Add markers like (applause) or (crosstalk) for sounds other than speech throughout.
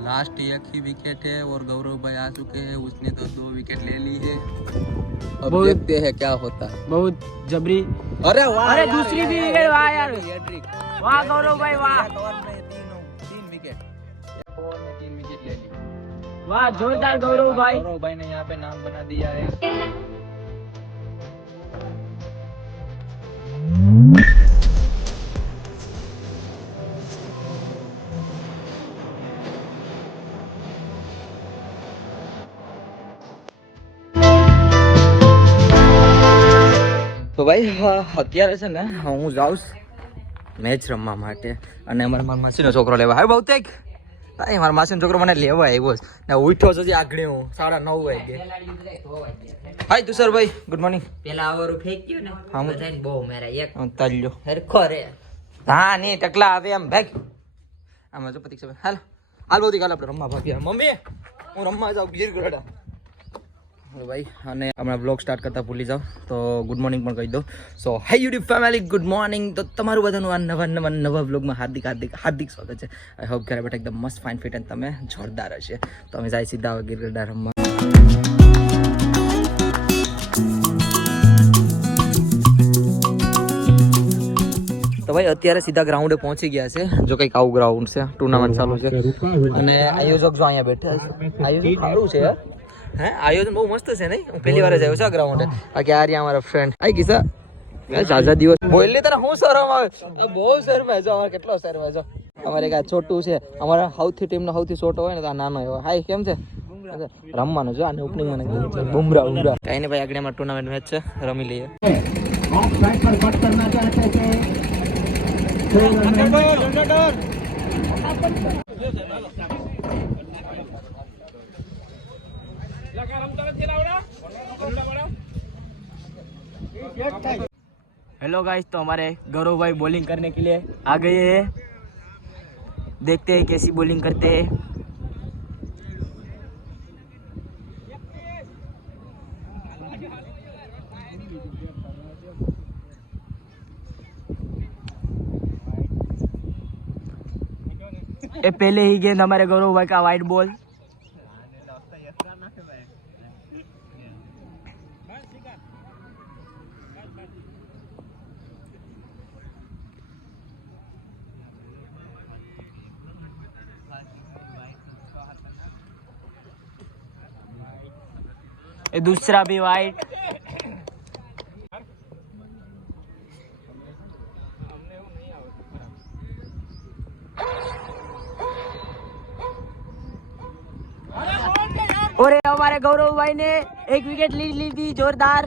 Last एक ही wicket है और गौरव भाई आ चुके हैं उसने तो दो विकेट ले ली है अब बहुत- देखते हैं क्या होता है बहुत जबरी अरे वाह अरे यार, दूसरी यार, भी यार, विकेट, वाह यार। ये ट्रिक वाह गौरव भाई वाह एक ओवर में तीन तीन विकेट एक ओवर में तीन विकेट ले ली वाह जोरदार गौरव भाई गौरव भाई ने यहाँ पे नाम बना दिया है હા, અત્યારે છે ને હું જાઉં મેચ રમવા માટે. અને મારે મારા માસીનો છોકરો લેવા. હાય બહુતેક ભાઈ મારા માસીનો છોકરો મને લેવા આવ્યો છે. ને ઉઠ્યો છે આગળ હું સાડા નવ વાગે. હાય તુષારભાઈ ગુડ મોર્નિંગ પેલા આવરું ફેંક્યું ને. હા, હું- બહુ મારા એક. તાલ્યો હરખો રે. હા નહીં ટકલા આવે એમ. ભાઈ. આમાં જો પતિક સાહેબ હાલ. હાલ બહુ કાલ આપણે રમવા ભાગ્યા મમ્મી હું રમવા જાઉં ગીર ગરડા ભાઈ અને હમણાં બ્લોગ સ્ટાર્ટ કરતા ભૂલી જાઓ તો ગુડ મોર્નિંગ પણ કહી દો. So hi YouTube family good morning તો તમારું બધાનું આ નવા નવા નવા બ્લોગમાં હાર્દિક હાર્દિક હાર્દિક સ્વાગત છે. આઈ હોપ ઘરે બેઠા એકદમ મસ્ત ફાઇન ફિટ અને તમે જોરદાર હશે. તો અમે જાય સીધા હવે ગીર ગરડા રમવા. તો ભાઈ અત્યારે સીધા ગ્રાઉન્ડે પહોંચી ગયા છે. જો કંઈક આવું ગ્રાઉન્ડ છે ટુર્નામેન્ટ ચાલુ છે. અને આયોજક જો અહીંયા બેઠા છે આયોજક સારું છે. યાર હે? આયોજન બહુ મસ્ત છે નહીં? હું પહેલી વાર જ આવ્યો છું આ ગ્રાઉન્ડે. બાકી આ રહ્યા અમારા ફ્રેન્ડ આઈ કિસ્સા સાજા દિવસ. બોલની તને હું શરમ આવે? બહુ શરમ આવે. જો અમારે કેટલો શરમ આવે. જો અમારે એક આ છોટું છે. અમારા સૌથી ટીમનો સૌથી છોટો હોય ને તો આ નાનો એવો. હાય કેમ છે? રમવાનું છે આને ઓપનિંગ મને કીધું છે. બુમરા બુમરા કઈ ને ભાઈ આગળ અમારે ટુર્નામેન્ટ મેચ છે. રમી લઈએ. हेलो गाइस तो हमारे गौरव भाई बॉलिंग करने के लिए आ गए हैं। देखते हैं कैसी बॉलिंग करते हैं। ये पहले ही गेंद हमारे गौरव भाई का वाइट बॉल दूसरा भी वाइट और ये हमारे गौरव भाई ने एक विकेट ली ली थी जोरदार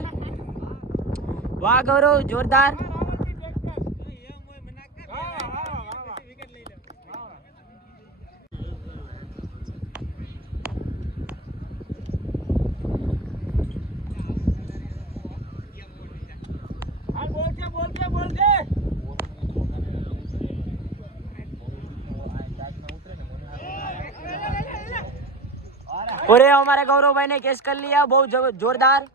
वाह गौरव जोरदार और ये हमारे गौरव भाई ने कैच कर लिया बहुत जोरदार।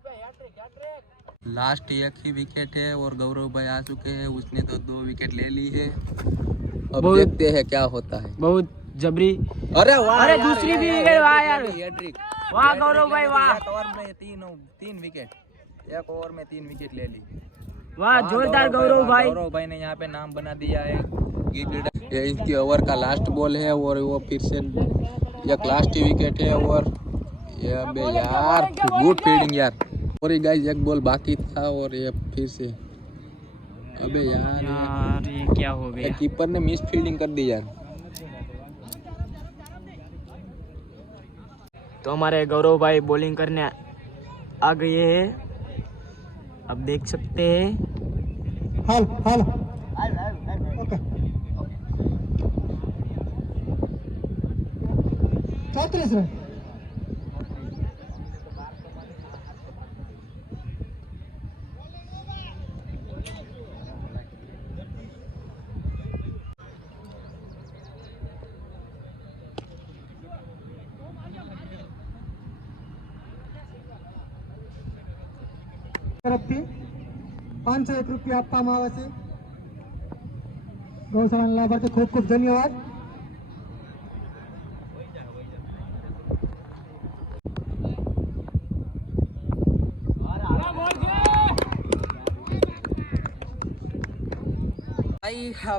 लास्ट एक ही विकेट है और गौरव भाई आ चुके हैं उसने तो दो विकेट ले ली है। अब देखते हैं क्या होता है। बहुत जबरी। अरे वाह अरे दूसरी भी विकेट, वाह यार। वाह गौरव भाई, वाह। ओवर में तीन तीन विकेट एक ओवर में तीन विकेट ले ली। वाह जोरदार गौरव भाई गौरव भाई। ने यहाँ पे नाम बना दिया है। ये इसकी ओवर का लास्ट बॉल है और वो फिर से एक लास्ट विकेट है और अबे यार गुड फील्डिंग यार। और ये गाइस एक बॉल बाकी था और ये फिर से। अबे यार यार ये क्या हो गया? कीपर ने मिस फील्डिंग कर दी यार। तो हमारे गौरव भाई बॉलिंग करने आ गए हैं। अब देख सकते हैं। हाल हाल। ओके। 34 रन। તરફથી પાંચસો એક રૂપિયા આપવામાં આવે છે. ગૌશાળાના લાભાર્થી ખૂબ ખૂબ ધન્યવાદ.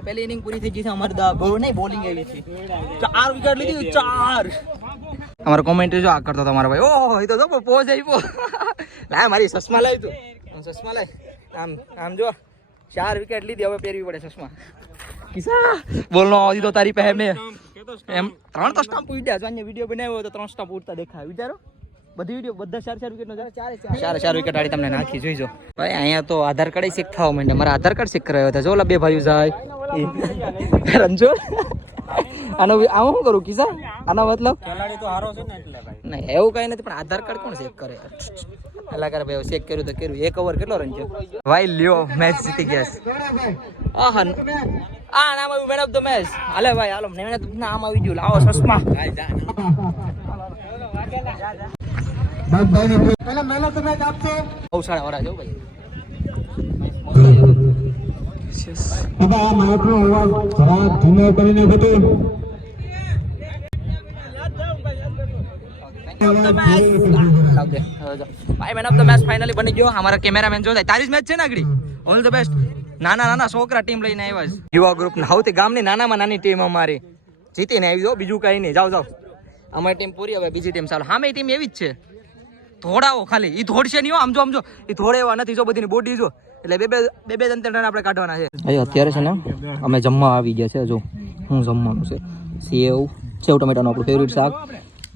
પહેલી ઇનિંગ પૂરી થઈ ગઈ છે, અમારે બહુ નહીં બોલિંગ આવી છે. ચાર વિકેટ લીધી, ચાર! અમારો કોમેન્ટ્રી જો આ કરતો તમારો ભાઈ. ઓહો એ તો જો પોઝ આપ્યો. લાય મારી સસમા લાવી તું. સસમા ચશ્મા લાય. આમ આમ જો. ચાર વિકેટ લીધી હવે પહેરવી પડે સસમા કિસા બોલનો આવો તો તારી પહે મેં. એમ ત્રણ તો સ્ટામ્પ ઉડ્યા. જો અહીંયા વીડિયો બનાવ્યો તો ત્રણ સ્ટામ્પ ઉડતા દેખાય. વિચારો. બધી વીડિયો બધા ચાર ચાર વિકેટ ચાર ચાર. વિકેટ આડી તમને નાખી જોઈજો ભાઈ અહીંયા તો આધાર કાર્ડ શીખ થવા માંડે મારા આધાર કાર્ડ શીખ રહ્યો હતા. જો ઓલા બે ભાઈઓ જાય. એ. આનો આમાં શું કરું? કિસા આનો મતલબ? ખેલાડી તો નહીં એવું કઈ નથી પણ આધાર કાર્ડ કોણ ચેક કરે? કલાકાર કરે ભાઈ ચેક કર્યું તો કર્યું. એક ઓવર કેટલો રન છે ભાઈ લ્યો મેચ જીતી ગયા છે. આહન આ નામ આવ્યું મેન ઓફ ધ મેચ હાલે ભાઈ હાલો મેન ઓફ નામ આવી ગયું. લાવો ચશ્મા. પહેલા મહેનત આપશે બહુ સારા વરા જો ભાઈ. આ માઇકનો અવાજ જરા ધીમો. ભાઈ man of the match finally બની ગયો. અમારા કેમેરામેન જો તારી જ મેચ છે ને આગળ? ઓલ ધ બેસ્ટ નાના નાના છોકરા ટીમ લઈને આવ્યા છે. યુવા ગ્રુપ સૌથી ગામની નાનામાં નાની ટીમ અમારી. જીતીને આવી જાઓ બીજું કઈ નહીં. જાઓ જાઓ. અમારી ટીમ પૂરી હવે બીજી ટીમ ચાલો. હા ટીમ એવી જ છે. થોડાઓ ખાલી. એ થોડશે નહીં હો, આમ જો આમ જો. એ ધોળે એવા નથી. જો બધીની બોડી જો. એટલે બે બે બે બે ત્રણ ત્રણ આપણે કાઢવાના છે. અહીં અત્યારે છે ને અમે જમવા આવી ગયા છે. જો હું જમવાનું છે. સેવ સેવ ટમેટાનું આપણું ફેવરિટ શાક.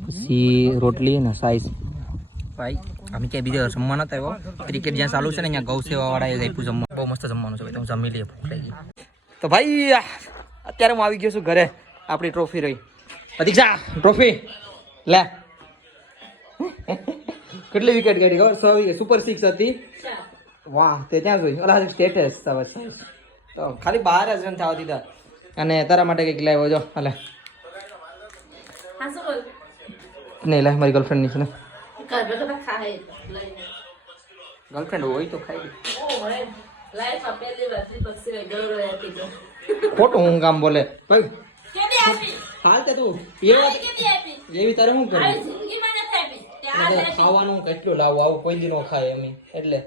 પછી રોટલી અને સાઈઝ ભાઈ અમે ક્યાંય બીજા જમવા નતા આવ્યો ક્રિકેટ જ્યાં ચાલુ છે ને અહીંયા ગૌ સેવાવાળા એ આપ્યું જમવા. બહુ મસ્ત જમવાનું છે ભાઈ. તમે જમી લઈએ ભૂખ લાગી. તો ભાઈ અત્યારે હું આવી ગયો છું ઘરે. આપણી ટ્રોફી રહી. પ્રતિક્ષા ટ્રોફી લે. કેટલી વિકેટ કાઢી ખબર? વિકેટ સુપર સિક્સ હતી. વાહ તે ત્યાં જોઈ ઓલા સ્ટેટસ તો ખાલી બહાર જ રન થવા દીધા. અને તારા માટે કંઈક લાવ્યો જો હાલે. નહીં લે મારી ગર્લફ્રેન્ડની છે ને. ગર્લફ્રેન્ડ હોય તો ખાઈ ખોટું હું કામ બોલે. ભાઈ. હાલ તે તું. એવા તારે શું એટલે ખાવાનું કેટલું લાવવું આવું કોઈ દી નો ખાય એમ એટલે.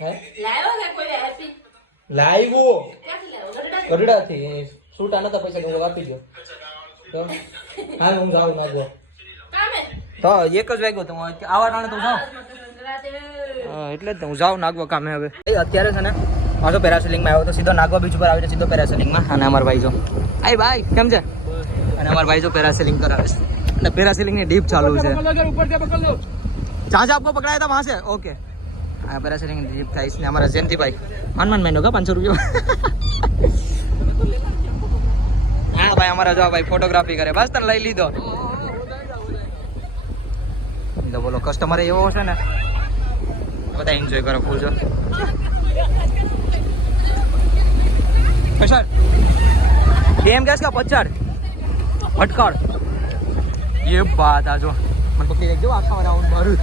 હે? ગઢડા થી છૂટા નતા પૈસા તો આપી દો હા હું જાઉં નાગો તો એક જ વાગ્યો તમે આવા ટાણે તો જાઉં. એટલે જ હું જાઉં નાગવા કામે હવે. એ અત્યારે છે ને પાછો પેરાસેલિંગમાં આવ્યો તો સીધો નાગવા બીચ ઉપર આવીને સીધો પેરાસેલિંગમાં અને અમારા ભાઈ જો આય ભાઈ કેમ છે? અને અમાર ભાઈ જો પેરાસેલિંગ કરાવે છે. અને પેરાસેલિંગની ડીપ ચાલુ છે जहाँ से आपको पकड़ाया था वहाँ से ओके हाँ पैरासेलिंग ड्रिप था इसने हमारा जयंती भाई हनुमान महीनों का पाँच सौ रुपये हाँ भाई हमारा जो भाई फोटोग्राफी करे बस તને લઈ લીધો તો બોલો કસ્ટમર એવો હશે ને બધા એન્જોય કરો ફૂલ છો પછાડ કેમ ગેસ કા પછાડ ભટકાડ ये बात आ जो મને પકડી રાખજો આખા રાઉન્ડ મારું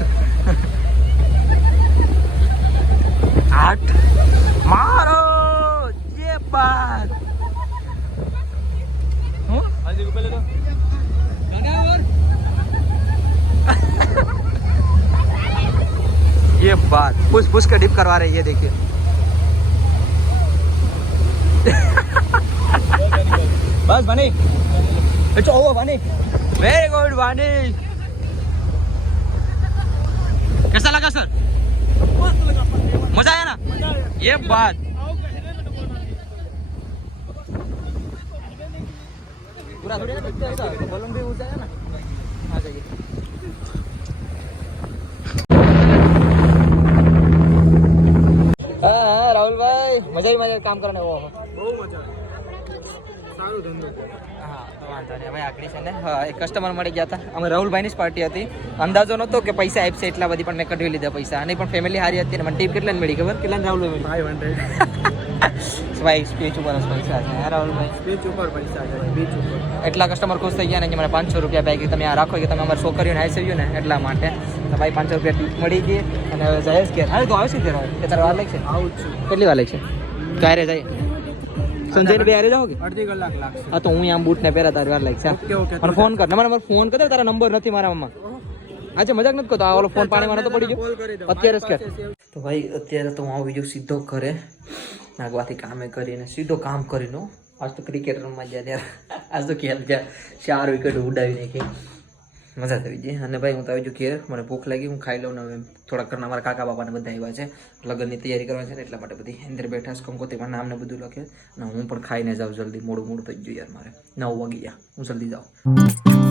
આઠ મારો ये बात હું ये बात पुश पुश के डिप करवा रहे हैं ये देखिए (laughs) बस बनी इट्स ओवर बनी वेरी गुड बनी कैसा लगा सर मजा आया ना ये बात पूरा थोड़ी ना दिखता है ऐसा बलून भी ऊंचा है ना आ जाइए હા હા રાહુલભાઈ મજા મજા કામ કરવાનો એવો હા તો વાંધો નહીં. ભાઈ આકડી છે ને હા એક કસ્ટમર મળી ગયા હતા. અમે રાહુલભાઈની જ પાર્ટી હતી. અંદાજો નહોતો કે પૈસા આપશે એટલા બધી પણ મેં કઢવી લીધા પૈસા. અને પણ ફેમિલી હારી હતી અને મને ટીપ કેટલા મળી ખબર? કેટલા રાહુલભાઈ ફાઈવ હંડ્રેડ ભાઈ (laughs) સ્પીચ ઉપર પૈસા છે. રાહુલભાઈ સ્પીચ ઉપર પૈસા છે બીચ ઉપર. એટલા કસ્ટમર ખુશ થઈ ગયા ને કે મને પાંચસો રૂપિયા બાકી તમે આ રાખો કે તમે અમારી છોકરીઓને હાઈસવ્યું ને એટલા માટે. તો ભાઈ પાંચસો રૂપિયા ટીપ મળી ગઈ અને જયેશ જાય કે હા તો આવશે ત્યારે કે તારે વાર લાગશે? આવું છું. કેટલી વાર લાગશે? ક્યારે જાય? સંજયને ને હારે જાઓ કે? અડધી કલાક લાગશે. હા તો હું આમ બૂટ ને પહેરા તારી વાર લાગશે. ઓકે ઓકે મને ફોન કર. મારા મને ફોન કર તારા નંબર નથી મારામાં આજે મજાક નથી કરતો? આ ઓલો ફોન પાણીમાં તો પડી ગયો. અત્યારે જ કર. તો ભાઈ અત્યારે તો હું આવી ગયો સીધો ઘરે નાગવાથી કામે કરીને સીધો કામ કરીને આજ તો ક્રિકેટ રમવા ગયા ત્યારે. આજ તો ખેલ ત્યાં ચાર વિકેટ ઉડાવી નાખી મજા આવી ગઈ. અને ભાઈ, હું તો આવી જો ઘેર. મને ભૂખ લાગી. હું ખાઈ લઉં ને હવે થોડાક ઘરના મારા કાકા બાપાને બધા આવ્યા છે. લગ્નની તૈયારી કરવાની છે ને એટલા માટે બધી અંદર બેઠા છે. કંકોત્રીમાં નામ ને બધું લખે અને હું પણ ખાઈને જાઉં જલ્દી. મોડું મોડું થઈ ગયું યાર મારે. નવ વાગી ગયા હું જલ્દી જાઉં.